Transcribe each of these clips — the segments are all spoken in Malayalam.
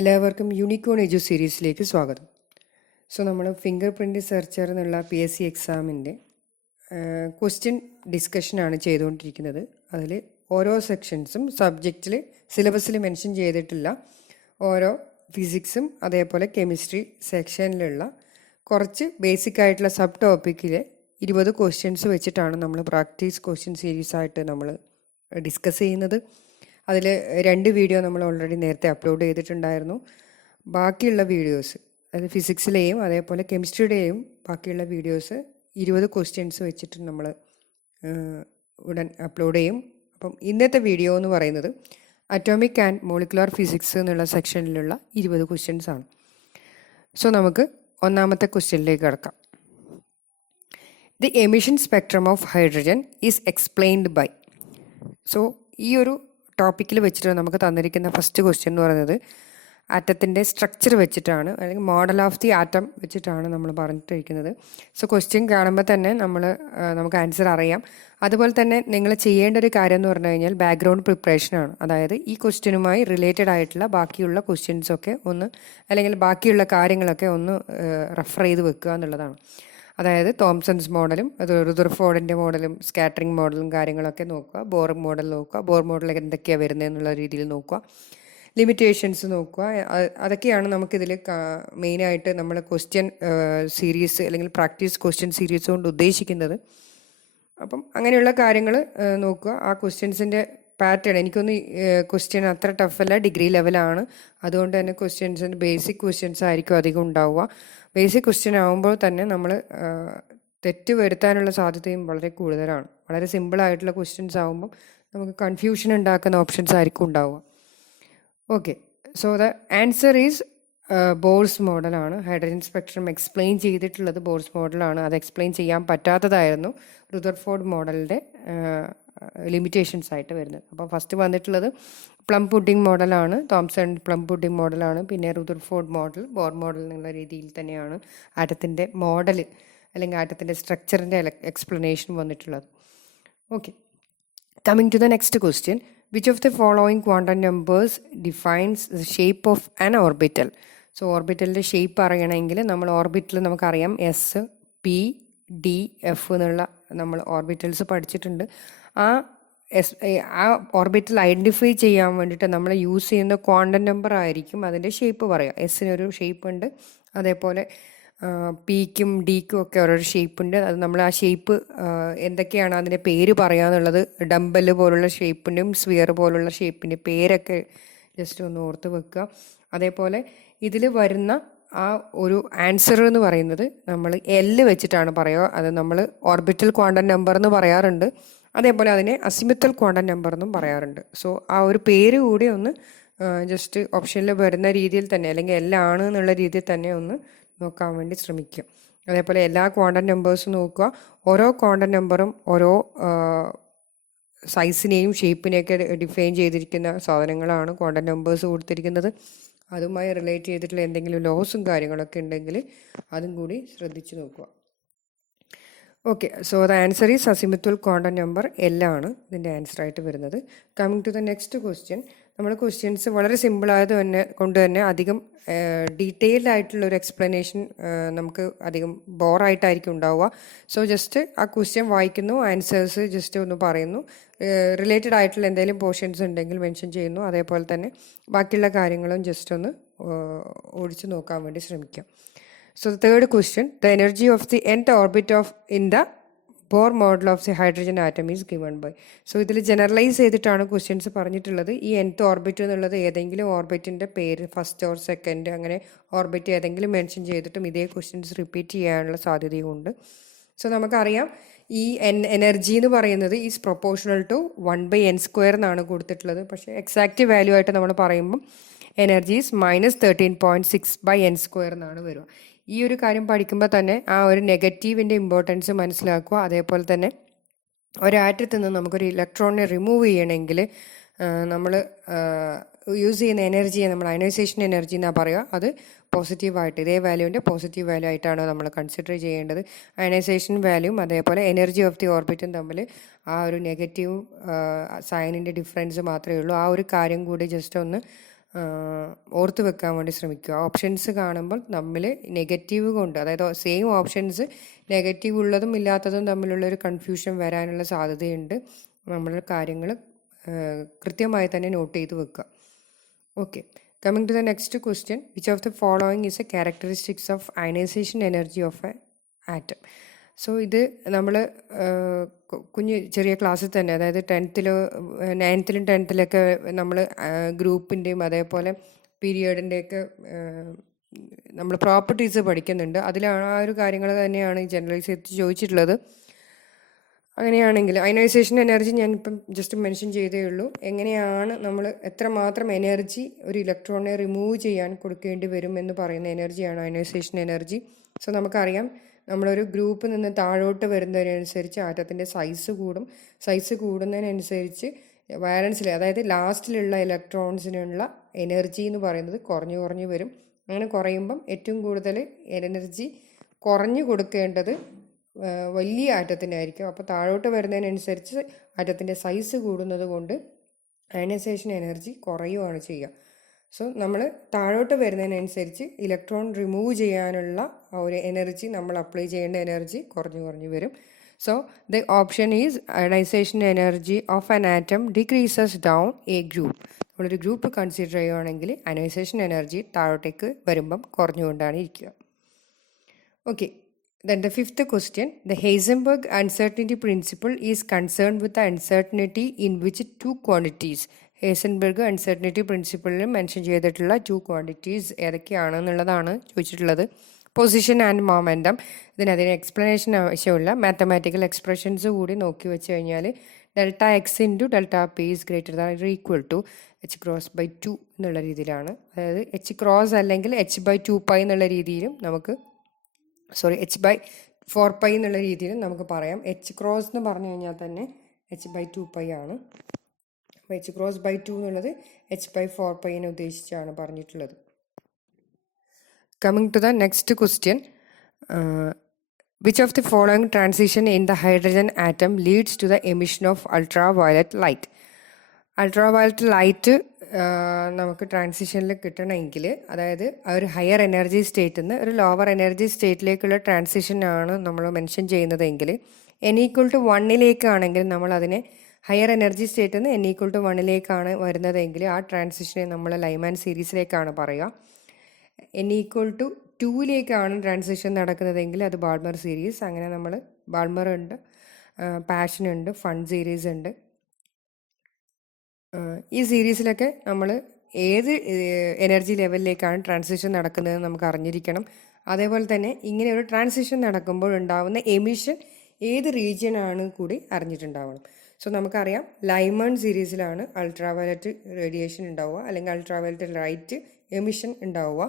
എല്ലാവർക്കും യൂണിക്കോൺ എജു സീരീസിലേക്ക് സ്വാഗതം. നമ്മൾ ഫിംഗർ പ്രിൻ്റ് സെർച്ചർ എന്നുള്ള PSC എക്സാമിൻ്റെ ക്വസ്റ്റ്യൻ ഡിസ്കഷനാണ് ചെയ്തുകൊണ്ടിരിക്കുന്നത്. അതിൽ ഓരോ സെക്ഷൻസും സബ്ജക്റ്റിൽ സിലബസിൽ മെൻഷൻ ചെയ്തിട്ടില്ല ഓരോ ഫിസിക്സും അതേപോലെ കെമിസ്ട്രി സെക്ഷനിലുള്ള കുറച്ച് ബേസിക് ആയിട്ടുള്ള സബ് ടോപ്പിക്കിലെ 20 ക്വസ്റ്റ്യൻസ് വെച്ചിട്ടാണ് നമ്മൾ പ്രാക്ടീസ് ക്വസ്റ്റ്യൻ സീരീസായിട്ട് നമ്മൾ ഡിസ്കസ് ചെയ്യുന്നത്. അതിൽ 2 വീഡിയോ നമ്മൾ ഓൾറെഡി നേരത്തെ അപ്ലോഡ് ചെയ്തിട്ടുണ്ടായിരുന്നു. ബാക്കിയുള്ള വീഡിയോസ് അതായത് ഫിസിക്സിലെയും അതേപോലെ കെമിസ്ട്രിയുടെയും ബാക്കിയുള്ള വീഡിയോസ് 20 ക്വസ്റ്റ്യൻസ് വെച്ചിട്ട് നമ്മൾ ഉടൻ അപ്ലോഡ് ചെയ്യും. അപ്പം ഇന്നത്തെ വീഡിയോ എന്ന് പറയുന്നത് അറ്റോമിക് ആൻഡ് മോളിക്കുലർ ഫിസിക്സ് എന്നുള്ള സെക്ഷനിലുള്ള 20 ക്വസ്റ്റ്യൻസ് ആണ്. നമുക്ക് ഒന്നാമത്തെ ക്വസ്റ്റ്യനിലേക്ക് കടക്കാം. The emission spectrum of hydrogen is explained by. ഈ ഒരു ടോപ്പിക്കിൽ വെച്ചിട്ട് നമുക്ക് തന്നിരിക്കുന്ന ഫസ്റ്റ് ക്വസ്റ്റ്യൻ എന്ന് പറയുന്നത് ആറ്റത്തിൻ്റെ സ്ട്രക്ചർ വെച്ചിട്ടാണ്, അല്ലെങ്കിൽ മോഡൽ ഓഫ് ദി ആറ്റം വെച്ചിട്ടാണ് നമ്മൾ പറഞ്ഞിട്ടിരിക്കുന്നത്. ക്വസ്റ്റ്യൻ കാണുമ്പോൾ തന്നെ നമുക്ക് ആൻസർ അറിയാം. അതുപോലെ തന്നെ നിങ്ങൾ ചെയ്യേണ്ട ഒരു കാര്യം എന്ന് പറഞ്ഞു കഴിഞ്ഞാൽ ബാക്ക്ഗ്രൗണ്ട് പ്രിപ്പറേഷനാണ്. അതായത് ഈ ക്വസ്റ്റ്യനുമായി റിലേറ്റഡ് ആയിട്ടുള്ള ബാക്കിയുള്ള ക്വസ്റ്റ്യൻസൊക്കെ ഒന്ന്, അല്ലെങ്കിൽ ബാക്കിയുള്ള കാര്യങ്ങളൊക്കെ ഒന്ന് റെഫർ ചെയ്ത് വെക്കുക എന്നുള്ളതാണ്. അതായത് തോംസൺസ് മോഡലും റുദർഫോർഡിൻ്റെ മോഡലും സ്കാറ്ററിംഗ് മോഡലും കാര്യങ്ങളൊക്കെ നോക്കുക, ബോർ മോഡൽ നോക്കുക, ബോർ മോഡൽ എന്തൊക്കെയാണ് വരുന്നത് എന്നുള്ള രീതിയിൽ നോക്കുക, ലിമിറ്റേഷൻസ് നോക്കുക. അതൊക്കെയാണ് നമുക്കിതിൽ മെയിനായിട്ട് നമ്മൾ ക്വസ്റ്റ്യൻ സീരീസ് അല്ലെങ്കിൽ പ്രാക്ടീസ് ക്വസ്റ്റ്യൻ സീരീസ് കൊണ്ട് ഉദ്ദേശിക്കുന്നത്. അപ്പം അങ്ങനെയുള്ള കാര്യങ്ങൾ നോക്കുക. ആ ക്വസ്റ്റ്യൻസിൻ്റെ പാറ്റേൺ, എനിക്കൊന്ന് ക്വസ്റ്റ്യൻ അത്ര ടഫല്ല, ഡിഗ്രി ലെവലാണ്. അതുകൊണ്ട് തന്നെ ക്വസ്റ്റ്യൻസിൻ്റെ ബേസിക് ക്വസ്റ്റ്യൻസ് ആയിരിക്കും അധികം ഉണ്ടാവുക. ബേസിക് ക്വസ്റ്റ്യൻ ആകുമ്പോൾ തന്നെ നമ്മൾ തെറ്റ് വരുത്താനുള്ള സാധ്യതയും വളരെ കൂടുതലാണ്. വളരെ സിമ്പിളായിട്ടുള്ള ക്വസ്റ്റ്യൻസ് ആകുമ്പോൾ നമുക്ക് കൺഫ്യൂഷൻ ഉണ്ടാക്കുന്ന ഓപ്ഷൻസ് ആയിരിക്കും ഉണ്ടാവുക. Okay, the answer is Bohr's മോഡലാണ്. ഹൈഡ്രജൻ സ്പെക്ട്രം എക്സ്പ്ലെയിൻ ചെയ്തിട്ടുള്ളത് ബോർസ് മോഡലാണ്. അത് എക്സ്പ്ലെയിൻ ചെയ്യാൻ പറ്റാത്തതായിരുന്നു റുദർഫോർഡ് മോഡലിൻ്റെ ലിമിറ്റേഷൻസ് ആയിട്ട് വരുന്നത്. അപ്പോൾ ഫസ്റ്റ് വന്നിട്ടുള്ളത് പ്ലം പുഡിംഗ് മോഡലാണ്, തോംസൺ പ്ലം പുഡിംഗ് മോഡലാണ്. പിന്നെ റുദർഫോർഡ് മോഡൽ, ബോർ മോഡൽ എന്നുള്ള രീതിയിൽ തന്നെയാണ് ആറ്റത്തിൻ്റെ മോഡൽ അല്ലെങ്കിൽ ആറ്റത്തിൻ്റെ സ്ട്രക്ചറിൻ്റെ എക്സ്പ്ലനേഷൻ വന്നിട്ടുള്ളത്. Okay, coming to the next question. Which of the following quantum numbers defines the shape of an orbital? ഓർബിറ്റലിൻ്റെ ഷേപ്പ് അറിയണമെങ്കിൽ നമ്മൾ ഓർബിറ്റൽ നമുക്കറിയാം S, P, D, F എന്നുള്ള നമ്മൾ ഓർബിറ്റൽസ് പഠിച്ചിട്ടുണ്ട്. ആ ഓർബിറ്റൽ ഐഡൻറ്റിഫൈ ചെയ്യാൻ വേണ്ടിയിട്ട് നമ്മൾ യൂസ് ചെയ്യുന്ന ക്വാണ്ടം നമ്പർ ആയിരിക്കും അതിൻ്റെ ഷേപ്പ് പറയുക. എസ്സിനൊരു ഷേപ്പ് ഉണ്ട്, അതേപോലെ പിക്കും ഡിക്കും ഒക്കെ ഓരോരോ ഷേപ്പ് ഉണ്ട്. അത് നമ്മൾ ആ ഷേപ്പ് എന്തൊക്കെയാണ് അതിൻ്റെ പേര് പറയാന്നുള്ളത്, ഡംബല് പോലുള്ള ഷേപ്പിൻ്റെയും സ്ഫിയർ പോലുള്ള ഷേപ്പിൻ്റെ പേരൊക്കെ ജസ്റ്റ് ഒന്ന് ഓർത്ത് വെക്കുക. അതേപോലെ ഇതിൽ വരുന്ന ആ ഒരു ആൻസർ എന്ന് പറയുന്നത് നമ്മൾ L വെച്ചിട്ടാണ് പറയുക. അത് നമ്മൾ ഓർബിറ്റൽ ക്വാണ്ടം നമ്പർ എന്ന് പറയാറുണ്ട്, അതേപോലെ അതിനെ അസിമിത്തൽ ക്വാണ്ടം നമ്പർ എന്നും പറയാറുണ്ട്. ആ ഒരു പേര് കൂടി ഒന്ന് ജസ്റ്റ് ഓപ്ഷനിൽ വരുന്ന രീതിയിൽ തന്നെ, അല്ലെങ്കിൽ L എന്നുള്ള രീതിയിൽ തന്നെ ഒന്ന് നോക്കാൻ വേണ്ടി ശ്രമിക്കുക. അതേപോലെ എല്ലാ ക്വാണ്ടം നമ്പേഴ്സും നോക്കുക. ഓരോ ക്വാണ്ടം നമ്പറും ഓരോ സൈസിനെയും ഷേപ്പിനെയൊക്കെ ഡിഫൈൻ ചെയ്തിരിക്കുന്ന സാധനങ്ങളാണ് ക്വാണ്ടം നമ്പേഴ്സ് കൊടുത്തിരിക്കുന്നത്. അതുമായി റിലേറ്റ് ചെയ്തിട്ടുള്ള എന്തെങ്കിലും ലോസും കാര്യങ്ങളൊക്കെ ഉണ്ടെങ്കിൽ അതും കൂടി ശ്രദ്ധിച്ച് നോക്കുക. Okay, the answer is azimuthal quantum number L ആണ് ഇതിൻ്റെ ആൻസറായിട്ട് വരുന്നത്. Coming to the next question. നമ്മൾ ക്വസ്റ്റ്യൻസ് വളരെ സിമ്പിളായത് കൊണ്ട് തന്നെ അധികം ഡീറ്റെയിൽഡ് ആയിട്ടുള്ളൊരു എക്സ്പ്ലനേഷൻ നമുക്ക് അധികം ബോറായിട്ടായിരിക്കും ഉണ്ടാവുക. ജസ്റ്റ് ആ ക്വസ്റ്റ്യൻ വായിക്കുന്നു, ആൻസേഴ്സ് ജസ്റ്റ് ഒന്ന് പറയുന്നു, റിലേറ്റഡ് ആയിട്ടുള്ള എന്തെങ്കിലും പോർഷൻസ് ഉണ്ടെങ്കിൽ മെൻഷൻ ചെയ്യുന്നു, അതേപോലെ തന്നെ ബാക്കിയുള്ള കാര്യങ്ങളും ജസ്റ്റ് ഒന്ന് ഓടിച്ച് നോക്കാൻ വേണ്ടി ശ്രമിക്കാം. The third question, the energy of the nth orbit in the Bohr model of the hydrogen atom is given by. ഇതിൽ ജനറലൈസ് ചെയ്തിട്ടാണ് ക്വസ്റ്റ്യൻസ് പറഞ്ഞിട്ടുള്ളത്. ഈ nth ഓർബിറ്റ് എന്നുള്ളത് ഏതെങ്കിലും ഓർബിറ്റിൻ്റെ പേര്, ഫസ്റ്റ് ഓർ സെക്കൻഡ്, അങ്ങനെ ഓർബിറ്റ് ഏതെങ്കിലും മെൻഷൻ ചെയ്തിട്ടും ഇതേ ക്വസ്റ്റ്യൻസ് റിപ്പീറ്റ് ചെയ്യാനുള്ള സാധ്യതയുമുണ്ട്. നമുക്കറിയാം ഈ എനർജി എന്ന് പറയുന്നത് ഈസ് പ്രൊപ്പോർഷണൽ ടു 1/n² എന്നാണ് കൊടുത്തിട്ടുള്ളത്. പക്ഷേ എക്സാക്റ്റ് വാല്യൂ ആയിട്ട് നമ്മൾ പറയുമ്പം എനർജി ഈസ് -13.6/n² എന്നാണ് വരിക. ഈ ഒരു കാര്യം പഠിക്കുമ്പോൾ തന്നെ ആ ഒരു നെഗറ്റീവിൻ്റെ ഇമ്പോർട്ടൻസ് മനസ്സിലാക്കുക. അതേപോലെ തന്നെ ഒരാറ്റത്തിൽ നിന്ന് നമുക്കൊരു ഇലക്ട്രോണിനെ റിമൂവ് ചെയ്യണമെങ്കിൽ നമ്മൾ യൂസ് ചെയ്യുന്ന എനർജിയെ നമ്മൾ അയണൈസേഷൻ എനർജി എന്നാണ് പറയുക. അത് പോസിറ്റീവായിട്ട്, ഇതേ വാല്യൂവിൻ്റെ പോസിറ്റീവ് വാല്യൂ ആയിട്ടാണ് നമ്മൾ കൺസിഡർ ചെയ്യേണ്ടത്. അയണൈസേഷൻ വാല്യൂവും അതേപോലെ എനർജി ഓഫ് ദി ഓർബിറ്റും തമ്മിൽ ആ ഒരു നെഗറ്റീവ് സൈനിൻ്റെ ഡിഫറൻസ് മാത്രമേ ഉള്ളൂ. ആ ഒരു കാര്യം കൂടി ജസ്റ്റ് ഒന്ന് ഓർത്ത് വെക്കാൻ വേണ്ടി ശ്രമിക്കുക. ഓപ്ഷൻസ് കാണുമ്പോൾ നമ്മൾ നെഗറ്റീവ് കൊണ്ട്, അതായത് സെയിം ഓപ്ഷൻസ് നെഗറ്റീവ് ഉള്ളതും ഇല്ലാത്തതും തമ്മിലുള്ളൊരു കൺഫ്യൂഷൻ വരാനുള്ള സാധ്യതയുണ്ട്. നമ്മൾ കാര്യങ്ങൾ കൃത്യമായി തന്നെ നോട്ട് ചെയ്ത് വെക്കുക. Okay, coming to the next question. Which of the following is a characteristics of ionisation energy of a atom? So ഇത് നമ്മൾ ചെറിയ ക്ലാസ്സിൽ തന്നെ, അതായത് 10th 9th 10th നമ്മൾ ഗ്രൂപ്പിൻ്റെയും അതേപോലെ പീരിയഡിൻ്റെയൊക്കെ നമ്മൾ പ്രോപ്പർട്ടീസ് പഠിക്കുന്നുണ്ട്. അതിലാണ് ആ ഒരു കാര്യങ്ങൾ തന്നെയാണ് ഈ ജനറലൈസ് ചെയ്ത് ചോദിച്ചിട്ടുള്ളത്. അങ്ങനെയാണെങ്കിൽ അയനൈസേഷൻ എനർജി ഞാനിപ്പം ജസ്റ്റ് മെൻഷൻ ചെയ്തേ ഉള്ളൂ. എങ്ങനെയാണ് നമ്മൾ എത്രമാത്രം എനർജി ഒരു ഇലക്ട്രോണിനെ റിമൂവ് ചെയ്യാൻ കൊടുക്കേണ്ടി വരും എന്ന് പറയുന്ന എനർജിയാണ് അയനൈസേഷൻ എനർജി. സോ നമുക്കറിയാം, നമ്മളൊരു ഗ്രൂപ്പിൽ നിന്ന് താഴോട്ട് വരുന്നതിനനുസരിച്ച് ആറ്റത്തിൻ്റെ സൈസ് കൂടും. സൈസ് കൂടുന്നതിനനുസരിച്ച് വാലൻസിൽ, അതായത് ലാസ്റ്റിലുള്ള ഇലക്ട്രോൺസിനുള്ള എനർജി എന്ന് പറയുന്നത് കുറഞ്ഞു കുറഞ്ഞു വരും. അങ്ങനെ കുറയുമ്പം ഏറ്റവും കൂടുതൽ എനർജി കുറഞ്ഞു കൊടുക്കേണ്ടത് വലിയ ആറ്റത്തിനായിരിക്കും. അപ്പോൾ താഴോട്ട് വരുന്നതിനനുസരിച്ച് ആറ്റത്തിൻ്റെ സൈസ് കൂടുന്നത് കൊണ്ട് അയനൈസേഷൻ എനർജി കുറയുകയാണ് ചെയ്യുക. സോ നമ്മൾ താഴോട്ട് വരുന്നതിനനുസരിച്ച് ഇലക്ട്രോൺ റിമൂവ് ചെയ്യാനുള്ള ആ ഒരു എനർജി, നമ്മൾ അപ്ലൈ ചെയ്യേണ്ട എനർജി കുറഞ്ഞു കുറഞ്ഞു വരും. So the option is ionisation energy of an atom decreases down A group. നമ്മളൊരു ഗ്രൂപ്പ് കൺസിഡർ ചെയ്യുകയാണെങ്കിൽ അയനൈസേഷൻ എനർജി താഴോട്ടേക്ക് വരുമ്പം കുറഞ്ഞുകൊണ്ടാണ് ഇരിക്കുക. Okay, then the fifth question. The Heisenberg uncertainty principle is concerned with the uncertainty in which two quantities. Heisenberg uncertainty പ്രിൻസിപ്പിളിൽ മെൻഷൻ ചെയ്തിട്ടുള്ള 2 quantities ഏതൊക്കെയാണെന്നുള്ളതാണ് ചോദിച്ചിട്ടുള്ളത്. Position and momentum. അതിന് എക്സ്പ്ലനേഷൻ ആവശ്യമില്ല, മാത്തമാറ്റിക്കൽ എക്സ്പ്രഷൻസ് കൂടി നോക്കി വെച്ച് കഴിഞ്ഞാൽ delta X into delta P is greater than or equal to h×2 എന്നുള്ള രീതിയിലാണ്. അതായത് h× അല്ലെങ്കിൽ h/2π എന്നുള്ള രീതിയിലും നമുക്ക് h/4π എന്നുള്ള രീതിയിൽ നമുക്ക് പറയാം. h× എന്ന് പറഞ്ഞു കഴിഞ്ഞാൽ തന്നെ h/2π ആണ്. അപ്പോൾ h×2 എന്നുള്ളത് h/4π ഉദ്ദേശിച്ചാണ് പറഞ്ഞിട്ടുള്ളത്. Coming to the next question. Which of the following transition in the hydrogen atom leads to the emission of ultraviolet light? Ultraviolet light നമുക്ക് ട്രാൻസിഷനിൽ കിട്ടണമെങ്കിൽ, അതായത് ആ ഒരു ഹയർ എനർജി സ്റ്റേറ്റിൽ നിന്ന് ഒരു ലോവർ എനർജി സ്റ്റേറ്റിലേക്കുള്ള ട്രാൻസിഷനാണ് നമ്മൾ മെൻഷൻ ചെയ്യുന്നതെങ്കിൽ, n=1 നമ്മൾ അതിനെ ഹയർ എനർജി സ്റ്റേറ്റിൽ നിന്ന് n=1 വരുന്നതെങ്കിൽ ആ ട്രാൻസിഷനെ നമ്മൾ ലൈമാൻ സീരീസിലേക്കാണ് പറയുക. n=2 ട്രാൻസിഷൻ നടക്കുന്നതെങ്കിൽ അത് ബാൾമർ സീരീസ്. അങ്ങനെ നമ്മൾ ബാൾമർ ഉണ്ട്, പാഷൻ ഉണ്ട്, ഫൺ സീരീസ് ഉണ്ട്. ഈ സീരീസിലൊക്കെ നമ്മൾ ഏത് എനർജി ലെവലിലേക്കാണ് ട്രാൻസിഷൻ നടക്കുന്നതെന്ന് നമുക്ക് അറിഞ്ഞിരിക്കണം. അതേപോലെ തന്നെ ഇങ്ങനെ ഒരു ട്രാൻസിഷൻ നടക്കുമ്പോൾ ഉണ്ടാകുന്ന എമിഷൻ ഏത് റീജിയനാണ് കൂടി അറിഞ്ഞിട്ടുണ്ടാവണം. സോ നമുക്കറിയാം, ലൈമൺ സീരീസിലാണ് അൾട്രാവയലറ്റ് റേഡിയേഷൻ ഉണ്ടാവുക, അല്ലെങ്കിൽ അൾട്രാവയലറ്റ് ലൈറ്റ് എമിഷൻ ഉണ്ടാവുക.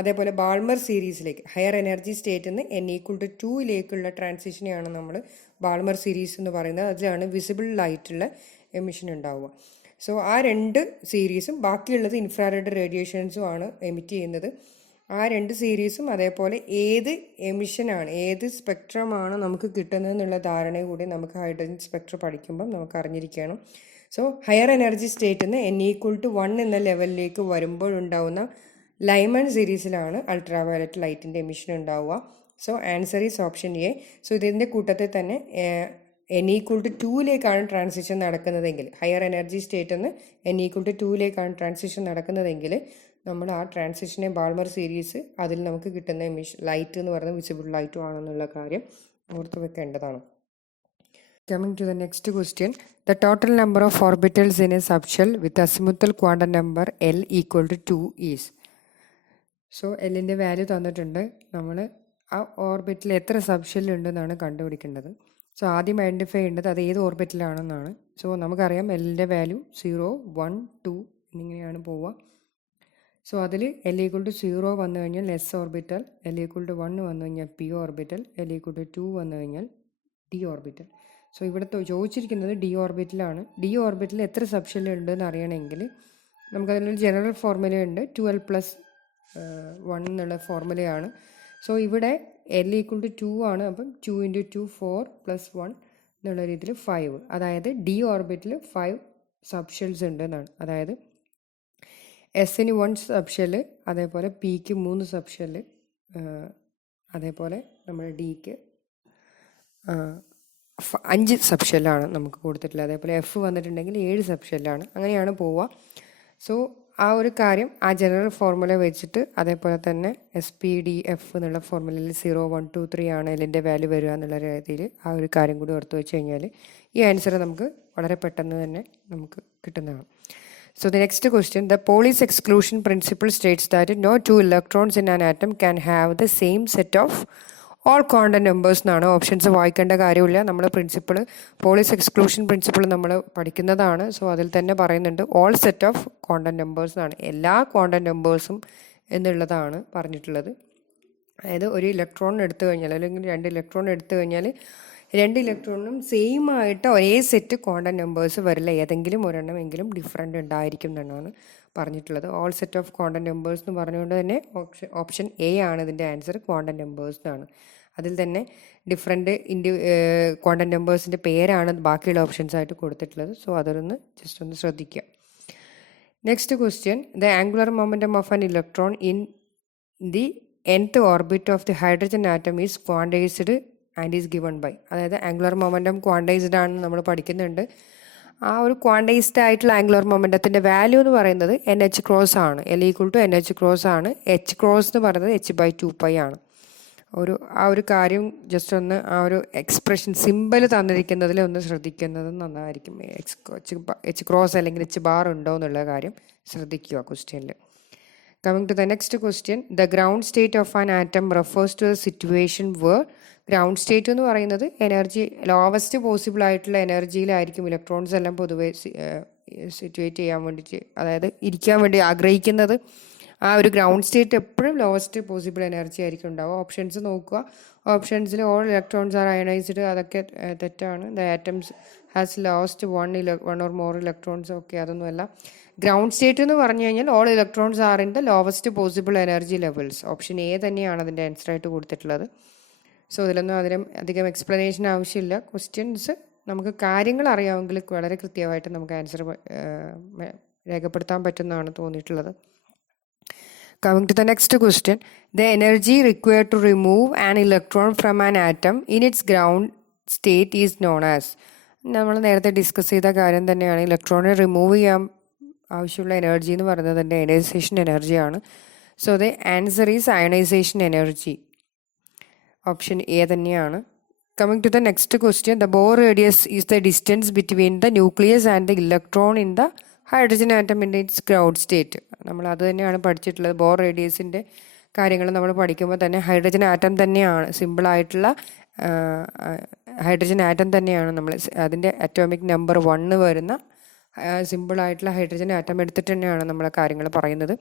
അതേപോലെ ബാൾമർ സീരീസിലേക്ക് ഹയർ എനർജി സ്റ്റേറ്റിൽ നിന്ന് n=2 ട്രാൻസിഷനെയാണ് നമ്മൾ ബാൾമർ സീരീസ് എന്ന് പറയുന്നത്. അതിലാണ് വിസിബിൾ ലൈറ്റുള്ള എമിഷൻ ഉണ്ടാവുക. സോ ആ 2 സീരീസും ബാക്കിയുള്ളത് ഇൻഫ്രാറെഡ് റേഡിയേഷൻസും ആണ് എമിറ്റ് ചെയ്യുന്നത്. ആ 2 സീരീസും അതേപോലെ ഏത് എമിഷനാണ്, ഏത് സ്പെക്ട്രമാണ് നമുക്ക് കിട്ടുന്നത് എന്നുള്ള ധാരണ കൂടി നമുക്ക് ഹൈഡ്രജൻ സ്പെക്ട്രം പഠിക്കുമ്പം നമുക്ക് അറിഞ്ഞിരിക്കണം. സോ ഹയർ എനർജി സ്റ്റേറ്റിൽ നിന്ന് n=1 എന്ന ലെവലിലേക്ക് വരുമ്പോഴുണ്ടാവുന്ന ലൈമൺ സീരീസിലാണ് അൾട്രാവയലറ്റ് ലൈറ്റിൻ്റെ എമിഷൻ ഉണ്ടാവുക. So answer is option A. So ഇതിൻ്റെ കൂട്ടത്തിൽ തന്നെ n=2 ട്രാൻസിഷൻ നടക്കുന്നതെങ്കിൽ, ഹയർ എനർജി സ്റ്റേറ്റിൽ നിന്ന് n=2 ട്രാൻസിഷൻ നടക്കുന്നതെങ്കിൽ നമ്മൾ ആ ട്രാൻസിഷനെ ബാൾമർ സീരീസ്, അതിൽ നമുക്ക് കിട്ടുന്ന എമിഷൻ ലൈറ്റ് എന്ന് പറയുന്നത് വിസിബിൾ ലൈറ്റും ആണെന്നുള്ള കാര്യം ഓർത്ത് വെക്കേണ്ടതാണ്. Coming to the next question. The total number of orbitals in a subshell with azimuthal quantum number L = 2 is. So എല്ലിൻ്റെ വാല്യൂ തന്നിട്ടുണ്ട്. നമ്മൾ ആ ഓർബിറ്റിൽ എത്ര സബ്ഷെല്ലുണ്ടെന്നാണ് കണ്ടുപിടിക്കേണ്ടത്. സോ ആദ്യം ഐഡൻറ്റിഫൈ ചെയ്യേണ്ടത് അത് ഏത് ഓർബിറ്റിലാണെന്നാണ്. സോ നമുക്കറിയാം എല്ലിൻ്റെ വാല്യൂ 0, 1, 2 എന്നിങ്ങനെയാണ് പോവുക. സോ അതിൽ L=0 വന്നു കഴിഞ്ഞാൽ എസ് ഓർബിറ്റൽ, L=1 വന്നു കഴിഞ്ഞാൽ പി ഓർബിറ്റൽ, L=2 വന്നു കഴിഞ്ഞാൽ ഡി ഓർബിറ്റൽ. സോ ഇവിടെ ചോദിച്ചിരിക്കുന്നത് ഡി ഓർബിറ്റലാണ്. ഡി ഓർബിറ്റൽ എത്ര സബ്ഷെൽ ഉണ്ടെന്ന് അറിയണമെങ്കിൽ നമുക്കതിനൊരു ജനറൽ ഫോർമുലയുണ്ട്, 12+1 എന്നുള്ള ഫോർമുലയാണ്. സോ ഇവിടെ L=2 ആണ്. അപ്പം 2 × 2 4 + 1 എന്നുള്ള രീതിയിൽ 5. അതായത് ഡി ഓർബിറ്റിൽ 5 സബ്ഷെൽസ് ഉണ്ട് എന്നാണ്. അതായത് എസിന് 1 സബ്ഷെല്ല്, അതേപോലെ പിക്ക് 3 സബ്ഷെല്ല്, അതേപോലെ നമ്മുടെ ഡിക്ക് 5 സബ്ഷെല്ലാണ് നമുക്ക് കൊടുത്തിട്ടുള്ളത്. അതേപോലെ എഫ് വന്നിട്ടുണ്ടെങ്കിൽ 7 സബ്ഷെല്ലാണ്. അങ്ങനെയാണ് പോവുക. സോ ആ ഒരു കാര്യം ആ ജനറൽ ഫോർമുല വെച്ചിട്ട്, അതേപോലെ തന്നെ SPDF എന്നുള്ള ഫോർമുലയിൽ 0, 1, 2, 3 ആണ് എല്ലിൻ്റെ വാല്യൂ വരിക എന്നുള്ള രീതിയിൽ ആ ഒരു കാര്യം കൂടി ഓർത്ത് വെച്ച് കഴിഞ്ഞാൽ ഈ ആൻസർ നമുക്ക് വളരെ പെട്ടെന്ന് തന്നെ നമുക്ക് കിട്ടുന്നതാണ്. So the next question, the Pauli's exclusion principle states that no two electrons in an atom can have the same set of all quantum numbers എന്നാണ്. ഓപ്ഷൻസ് വായിക്കേണ്ട കാര്യമില്ല. നമ്മൾ പ്രിൻസിപ്പിൾ പോളിസ് എക്സ്ക്ലൂഷൻ പ്രിൻസിപ്പിൾ നമ്മൾ പഠിക്കുന്നതാണ്. സോ അതിൽ തന്നെ പറയുന്നുണ്ട് all set of quantum numbers എന്നാണ്, എല്ലാ ക്വാണ്ടം നമ്പേഴ്സും എന്നുള്ളതാണ് പറഞ്ഞിട്ടുള്ളത്. അതായത് ഒരു ഇലക്ട്രോൺ എടുത്തു കഴിഞ്ഞാൽ, അല്ലെങ്കിൽ 2 ഇലക്ട്രോൺ എടുത്തു കഴിഞ്ഞാൽ 2 ഇലക്ട്രോണിനും സെയിം ആയിട്ട് ഒരേ സെറ്റ് ക്വാണ്ടം നമ്പേഴ്സ് വരില്ല, ഏതെങ്കിലും ഒരെണ്ണമെങ്കിലും ഡിഫറെൻ്റ് ഉണ്ടായിരിക്കും എന്നാണ് പറഞ്ഞിട്ടുള്ളത്. All set of quantum numbers എന്ന് പറഞ്ഞുകൊണ്ട് തന്നെ ഓപ്ഷൻ എ ആണ് ഇതിൻ്റെ ആൻസർ, ക്വാണ്ടം നമ്പേഴ്സ് എന്നാണ്. അതിൽ തന്നെ ഡിഫറെൻറ്റ് ക്വാണ്ടം നമ്പേഴ്സിൻ്റെ പേരാണ് ബാക്കിയുള്ള ഓപ്ഷൻസ് ആയിട്ട് കൊടുത്തിട്ടുള്ളത്. സോ അതൊന്ന് ജസ്റ്റ് ഒന്ന് ശ്രദ്ധിക്കുക. Next question, the angular momentum of an electron in the nth orbit of the hydrogen atom is quantised and is given by. അതായത് ആംഗുലർ മൊമെൻറ്റം ക്വാണ്ടൈസ്ഡ് ആണെന്ന് നമ്മൾ പഠിക്കുന്നുണ്ട്. ആ ഒരു ക്വാണ്ടൈസ്ഡ് ആയിട്ടുള്ള ആംഗുലർ മൊമെൻറ്റത്തിൻ്റെ വാല്യൂ എന്ന് പറയുന്നത് NH ക്രോസ് ആണ്. L=NH ക്രോസ് ആണ്. H ക്രോസ് എന്ന് പറയുന്നത് h/2π ആണ്. ആ ഒരു കാര്യം ജസ്റ്റ് ഒന്ന് ആ ഒരു എക്സ്പ്രഷൻ സിമ്പിൾ തന്നിരിക്കുന്നതിൽ ഒന്ന് ശ്രദ്ധിക്കുന്നത് നന്നായിരിക്കും. H ക്രോസ് അല്ലെങ്കിൽ H ബാർ ഉണ്ടോ എന്നുള്ള കാര്യം ശ്രദ്ധിക്കുക ക്വസ്റ്റ്യനിൽ. Coming to the next question, the ground state of an atom refers to a situation where ground state എന്ന് പറയുന്നത് എനർജി ലോവസ്റ്റ് പോസിബിൾ ആയിട്ടുള്ള എനർജിയിലായിരിക്കും ഇലക്ട്രോൺസ് എല്ലാം പൊതുവെ സിറ്റുവേറ്റ് ചെയ്യാൻ വേണ്ടിയിട്ട്, അതായത് ഇരിക്കാൻ വേണ്ടി ആഗ്രഹിക്കുന്നത്. ആ ഒരു ഗ്രൗണ്ട് സ്റ്റേറ്റ് എപ്പോഴും ലോവസ്റ്റ് പോസിബിൾ എനർജി ആയിരിക്കും ഉണ്ടാവുക. ഓപ്ഷൻസ് നോക്കുക. ഓപ്ഷൻസിൽ ഓൾ ഇലക്ട്രോൺസ് ആർ അയണൈസ്ഡ്, അതൊക്കെ തെറ്റാണ്. The atoms has lost one or more electrons, okay അതൊന്നുമല്ല. ഗ്രൗണ്ട് സ്റ്റേറ്റ് എന്ന് പറഞ്ഞു കഴിഞ്ഞാൽ all electrons are in the lowest possible energy levels. Option A തന്നെയാണ് അതിൻ്റെ ആൻസറായിട്ട് കൊടുത്തിട്ടുള്ളത്. സോ ഇതിലൊന്നും അധികം എക്സ്പ്ലനേഷൻ ആവശ്യമില്ല. ക്വസ്റ്റ്യൻസ് നമുക്ക് കാര്യങ്ങൾ അറിയാമെങ്കിൽ വളരെ കൃത്യമായിട്ട് നമുക്ക് ആൻസർ രേഖപ്പെടുത്താൻ പറ്റുന്നതാണ് തോന്നിയിട്ടുള്ളത്. Coming to the next question, the energy required to remove an electron from an atom in its ground state is known as. നമ്മൾ നേരത്തെ ഡിസ്കസ് ചെയ്ത കാര്യം തന്നെയാണ്. ഇലക്ട്രോണിനെ റിമൂവ് ചെയ്യാൻ ആവശ്യമുള്ള എനർജി എന്ന് പറയുന്നത് തന്നെ അയണൈസേഷൻ എനർജിയാണ്. So the answer is ionisation energy. Option A തന്നെയാണ്. Coming to the next question, the Bohr radius is the distance between the nucleus and the electron in the hydrogen atom in its ground state. നമ്മൾ അത് തന്നെയാണ് പഠിച്ചിട്ടുള്ളത്. ബോർ റേഡിയസിൻ്റെ കാര്യങ്ങൾ നമ്മൾ പഠിക്കുമ്പോൾ തന്നെ ഹൈഡ്രജൻ ആറ്റം തന്നെയാണ്, സിമ്പിളായിട്ടുള്ള ഹൈഡ്രജൻ ആറ്റം തന്നെയാണ് നമ്മൾ അതിൻ്റെ അറ്റോമിക് നമ്പർ 1 വരുന്ന സിമ്പിളായിട്ടുള്ള ഹൈഡ്രജൻ ആറ്റം എടുത്തിട്ട് തന്നെയാണ് നമ്മൾ കാര്യങ്ങൾ പറയുന്നത്.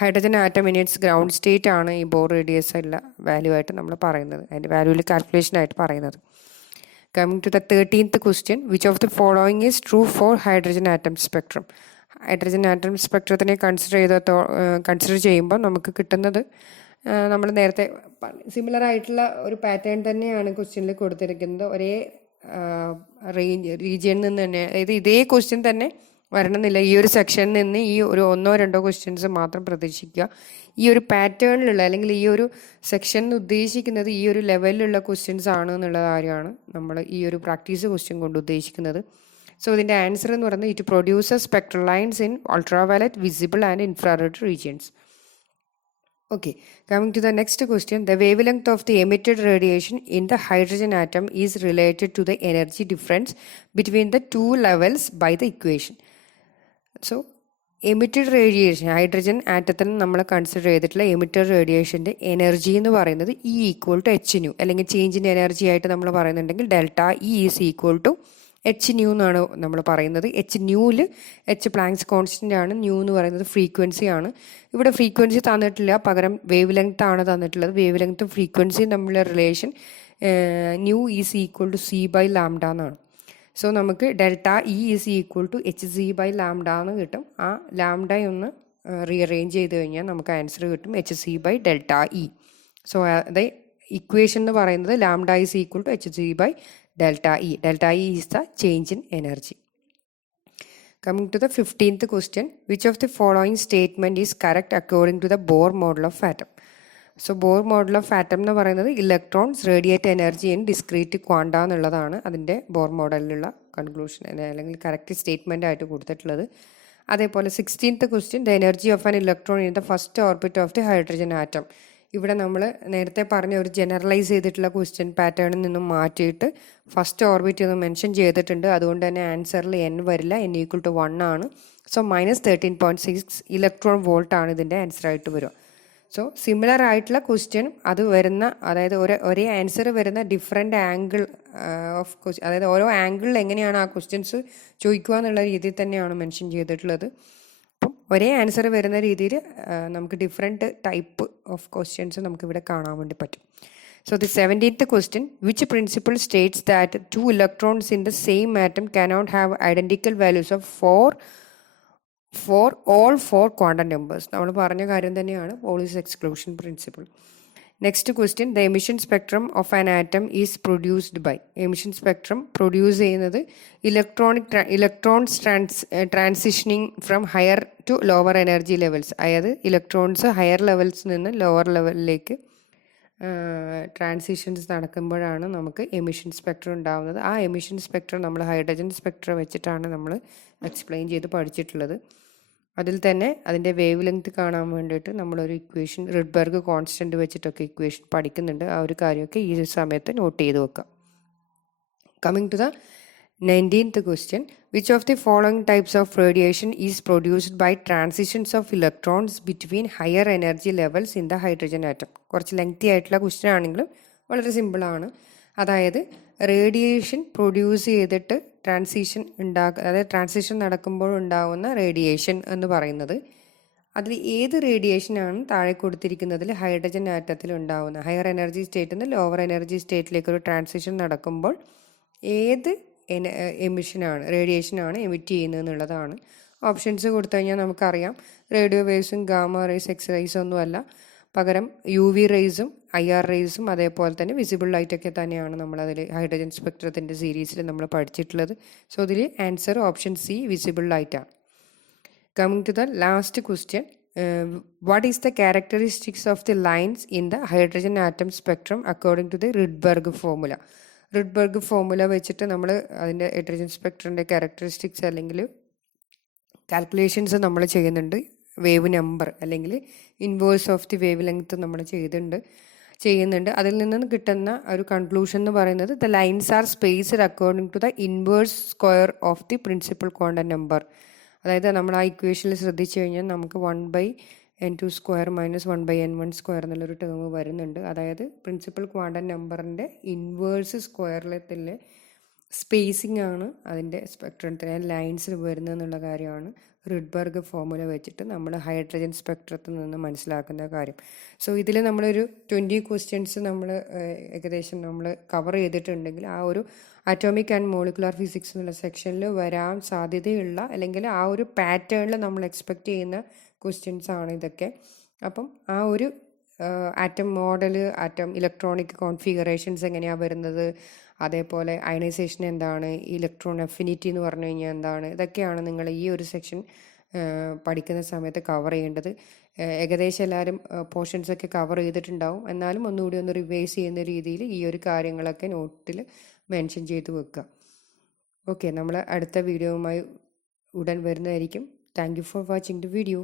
Hydrogen atom in its ground state ആണ് ഈ ബോർ റേഡിയസ് ഉള്ള വാല്യൂ ആയിട്ട് നമ്മൾ പറയുന്നത്, അതിൻ്റെ വാല്യൂവിൽ കാൽക്കുലേഷൻ ആയിട്ട് പറയുന്നത്. Coming to the 13th question, which of the following is true for hydrogen atom spectrum? Hydrogen atom സ്പെക്ട്രത്തിനെ കൺസിഡർ ചെയ്യുമ്പോൾ നമുക്ക് കിട്ടുന്നത് നമ്മൾ നേരത്തെ സിമിലർ ആയിട്ടുള്ള ഒരു പാറ്റേൺ തന്നെയാണ് ക്വസ്റ്റ്യനിൽ കൊടുത്തിരിക്കുന്നത്. ഒരേ റീജിയനിൽ നിന്ന് തന്നെ, അതായത് ഇതേ ക്വസ്റ്റ്യൻ തന്നെ വരണമെന്നില്ല. ഈ ഒരു സെക്ഷനിൽ നിന്ന് ഈ ഒരു 1-2 ക്വസ്റ്റ്യൻസ് മാത്രം പ്രതീക്ഷിക്കുക. ഈ ഒരു പാറ്റേണിലുള്ള അല്ലെങ്കിൽ ഈ ഒരു സെക്ഷൻ ഉദ്ദേശിക്കുന്നത് ഈ ഒരു ലെവലിലുള്ള ക്വസ്റ്റ്യൻസ് ആണ് എന്നുള്ള കാര്യമാണ് നമ്മൾ ഈ ഒരു പ്രാക്ടീസ് ക്വസ്റ്റ്യൻ കൊണ്ട് ഉദ്ദേശിക്കുന്നത്. സോ ഇതിൻ്റെ ആൻസർ എന്ന് പറയുന്നത് it produces spectral lines in ultraviolet, visible and infrared regions. Okay, coming to the next question, the wavelength of the emitted radiation in the hydrogen atom is related to the energy difference between the two levels by the equation. So, emitted radiation, hydrogen ആറ്റത്തിൽ നമ്മൾ കൺസിഡർ ചെയ്തിട്ടുള്ള emitted റേഡിയേഷൻ്റെ എനർജി എന്ന് പറയുന്നത് E=H nu, അല്ലെങ്കിൽ ചേഞ്ച് ഇൻ എനർജി ആയിട്ട് നമ്മൾ പറയുന്നുണ്ടെങ്കിൽ delta E is equal to H nu എന്നാണ് നമ്മൾ പറയുന്നത്. H ന്യൂവിൽ H പ്ലാങ്ക്സ് കോൺസ്റ്റൻ്റ് ആണ്, ന്യൂ എന്ന് പറയുന്നത് ഫ്രീക്വൻസി ആണ്. ഇവിടെ ഫ്രീക്വൻസി തന്നിട്ടില്ല, പകരം വേവ് ലെങ്ത് ആണ് തന്നിട്ടുള്ളത്. വേവ് ലെങ്ത്തും ഫ്രീക്വൻസിയും തമ്മിലുള്ള relation nu is equal to c/λ എന്നാണ്. സോ നമുക്ക് delta E is equal to hc/λ എന്ന് കിട്ടും. ആ ലാംഡയൊന്ന് റീഅറേഞ്ച് ചെയ്ത് കഴിഞ്ഞാൽ നമുക്ക് ആൻസർ കിട്ടും hc/ΔE. സോ അത് ഇക്വേഷൻ എന്ന് പറയുന്നത് lambda is equal to hc/ΔE. Delta E is the change in energy. Coming to the 15th question, which of the following statement is correct according to the Bohr model of atom? So Bohr model of atom എന്ന് പറയുന്നത് electrons radiate energy in discrete quanta എന്നുള്ളതാണ് അതിൻ്റെ ബോർ മോഡലിലുള്ള കൺക്ലൂഷൻ അല്ലെങ്കിൽ കറക്റ്റ് സ്റ്റേറ്റ്മെൻ്റ് ആയിട്ട് കൊടുത്തിട്ടുള്ളത്. അതേപോലെ 16th question, the energy of an electron in the first orbit of the hydrogen atom. ഇവിടെ നമ്മൾ നേരത്തെ പറഞ്ഞ ഒരു ജനറലൈസ് ചെയ്തിട്ടുള്ള ക്വസ്റ്റ്യൻ പാറ്റേണിൽ നിന്നും മാറ്റിയിട്ട് ഫസ്റ്റ് ഓർബിറ്റ് ഒന്ന് മെൻഷൻ ചെയ്തിട്ടുണ്ട്. അതുകൊണ്ട് തന്നെ ആൻസറിൽ n വരില്ല, n ഈക്വൽ ടു 1 ആണ്. സോ -13.6 ഇലക്ട്രോൺ വോൾട്ട് ആണ് ഇതിൻ്റെ ആൻസർ ആയിട്ട് വരിക. സോ സിമിലർ ആയിട്ടുള്ള ക്വസ്റ്റ്യൻ അത് വരുന്ന, അതായത് ഒരേ ആൻസർ വരുന്ന ഡിഫറെൻ്റ് ആംഗിൾ ഓഫ് ക്വസ്റ്റ്യൻ, അതായത് ഓരോ ആംഗിളിൽ എങ്ങനെയാണ് ആ ക്വസ്റ്റ്യൻസ് ചോദിക്കുക എന്നുള്ള രീതിയിൽ തന്നെയാണ് മെൻഷൻ ചെയ്തിട്ടുള്ളത്. അപ്പം ഒരേ ആൻസർ വരുന്ന രീതിയിൽ നമുക്ക് ഡിഫറെൻറ്റ് ടൈപ്പ് ഓഫ് ക്വസ്റ്റ്യൻസ് നമുക്കിവിടെ കാണാൻ വേണ്ടി പറ്റും. So the 17th question, which principle states that two electrons in the same atom cannot have identical values of 4 for all 4 quantum numbers? നമ്മൾ പറഞ്ഞ കാര്യം തന്നെയാണ് Pauli's exclusion principle. Next question, the emission spectrum of an atom is produced by. Emission spectrum produce ചെയ്യുന്നത് electrons transitioning from higher to lower energy levels, അതായത് ഇലക്ട്രോൺസ് ഹയർ ലെവൽസിൽ നിന്ന് ലോവർ ലെവലിലേക്ക് ട്രാൻസിഷൻസ് നടക്കുമ്പോഴാണ് നമുക്ക് എമിഷൻ സ്പെക്ട്രം ഉണ്ടാകുന്നത്. ആ എമിഷൻ സ്പെക്ട്രം നമ്മൾ ഹൈഡ്രജൻ സ്പെക്ട്രം വെച്ചിട്ടാണ് നമ്മൾ എക്സ്പ്ലെയിൻ ചെയ്ത് പഠിച്ചിട്ടുള്ളത്. അതിൽ തന്നെ അതിൻ്റെ വേവ് ലെങ്ത് കാണാൻ വേണ്ടിയിട്ട് നമ്മളൊരു ഇക്വേഷൻ, റിഡ്ബർഗ് കോൺസ്റ്റൻറ്റ് വെച്ചിട്ടൊക്കെ ഇക്വേഷൻ പഠിക്കുന്നുണ്ട്. ആ ഒരു കാര്യമൊക്കെ ഈ ഒരു സമയത്ത് നോട്ട് ചെയ്ത് വെക്കാം. Coming to the 19th question, which of the following types of radiation is produced by transitions of electrons between higher energy levels in the hydrogen atom? കുറച്ച് ലെങ്തി ആയിട്ടുള്ള ക്വസ്റ്റ്യൻ ആണെങ്കിലും വളരെ സിമ്പിളാണ്. അതായത് റേഡിയേഷൻ പ്രൊഡ്യൂസ് ചെയ്തിട്ട് ട്രാൻസിഷൻ അതായത് ട്രാൻസിഷൻ നടക്കുമ്പോൾ ഉണ്ടാകുന്ന റേഡിയേഷൻ എന്ന് പറയുന്നത്, അതിൽ ഏത് റേഡിയേഷനാണ് താഴെ കൊടുത്തിരിക്കുന്നതിൽ ഹൈഡ്രജൻ ആറ്റത്തിൽ ഉണ്ടാകുന്ന ഹയർ എനർജി സ്റ്റേറ്റിൽ നിന്ന് ലോവർ എനർജി സ്റ്റേറ്റിലേക്ക് ഒരു ട്രാൻസിഷൻ നടക്കുമ്പോൾ ഏത് എമിഷനാണ്, റേഡിയേഷനാണ് എമിറ്റ് ചെയ്യുന്നത് എന്നുള്ളതാണ്. ഓപ്ഷൻസ് കൊടുത്തു കഴിഞ്ഞാൽ നമുക്കറിയാം, റേഡിയോ വേവ്സും ഗാമ റേസ്, എക്സ് റേസ് ഒന്നുമല്ല, പകരം UV റേസും IR റേസും അതേപോലെ തന്നെ വിസിബിൾ ലൈറ്റൊക്കെ തന്നെയാണ് നമ്മളതിൽ ഹൈഡ്രജൻ സ്പെക്ട്രത്തിൻ്റെ സീരീസിൽ നമ്മൾ പഠിച്ചിട്ടുള്ളത്. സോ ഇതിൽ ആൻസർ ഓപ്ഷൻ സി വിസിബിൾ ലൈറ്റാണ്. Coming to the last question, what is the characteristics of the lines in the hydrogen atom spectrum according to the Rydberg formula? Rydberg formula വെച്ചിട്ട് നമ്മൾ അതിൻ്റെ ഹൈഡ്രജൻ സ്പെക്ട്രൻ്റെ ക്യാരക്ടറിസ്റ്റിക്സ് അല്ലെങ്കിൽ കാൽക്കുലേഷൻസ് നമ്മൾ ചെയ്യുന്നുണ്ട്. വേവ് നമ്പർ അല്ലെങ്കിൽ inverse of the wave length നമ്മൾ ചെയ്യുന്നുണ്ട്. അതിൽ നിന്ന് കിട്ടുന്ന ഒരു കൺക്ലൂഷൻ എന്ന് പറയുന്നത്, the lines are spaced according to the inverse square of the principal quantum number. അതായത് നമ്മൾ ആ ഇക്വേഷനിൽ ശ്രദ്ധിച്ചു കഴിഞ്ഞാൽ നമുക്ക് 1/n2 square minus 1/n1 square എന്നുള്ളൊരു ടേം വരുന്നുണ്ട്. അതായത് പ്രിൻസിപ്പൽ ക്വാണ്ടം നമ്പറിൻ്റെ ഇൻവേഴ്സ് സ്ക്വയറിലെ സ്പേസിംഗ് ആണ് അതിൻ്റെ സ്പെക്ട്രത്തിന് ലൈൻസിൽ വരുന്നതെന്നുള്ള കാര്യമാണ് റിഡ്ബർഗ് ഫോർമുല വെച്ചിട്ട് നമ്മൾ ഹൈഡ്രജൻ സ്പെക്ട്രത്തിൽ നിന്ന് മനസ്സിലാക്കുന്ന കാര്യം. സോ ഇതിൽ നമ്മളൊരു 20 ക്വസ്റ്റ്യൻസ് നമ്മൾ ഏകദേശം നമ്മൾ കവർ ചെയ്തിട്ടുണ്ടെങ്കിൽ ആ ഒരു അറ്റോമിക് ആൻഡ് മോളിക്കുലാർ ഫിസിക്സ് എന്നുള്ള സെക്ഷനിൽ വരാൻ സാധ്യതയുള്ള അല്ലെങ്കിൽ ആ ഒരു പാറ്റേണിൽ നമ്മൾ എക്സ്പെക്റ്റ് ചെയ്യുന്ന ക്വസ്റ്റ്യൻസ് ആണ് ഇതൊക്കെ. അപ്പം ആ ഒരു atom model, atom electronic configurations എങ്ങനെയാണ് വരുന്നത്, അതേപോലെ അയണൈസേഷൻ എന്താണ്, ഇലക്ട്രോൺ അഫിനിറ്റി എന്ന് പറഞ്ഞു കഴിഞ്ഞാൽ എന്താണ്, ഇതൊക്കെയാണ് നിങ്ങൾ ഈ ഒരു സെക്ഷൻ പഠിക്കുന്ന സമയത്ത് കവർ ചെയ്യേണ്ടത്. ഏകദേശം എല്ലാവരും പോർഷൻസൊക്കെ കവർ ചെയ്തിട്ടുണ്ടാവും. എന്നാലും ഒന്നുകൂടി ഒന്ന് റിവൈസ് ചെയ്യുന്ന രീതിയിൽ ഈ ഒരു കാര്യങ്ങളൊക്കെ നോട്ടിൽ മെൻഷൻ ചെയ്ത് വെക്കുക. ഓക്കെ, നമ്മൾ അടുത്ത വീഡിയോവുമായി ഉടൻ വരുന്നതായിരിക്കും. Thank you for watching the video.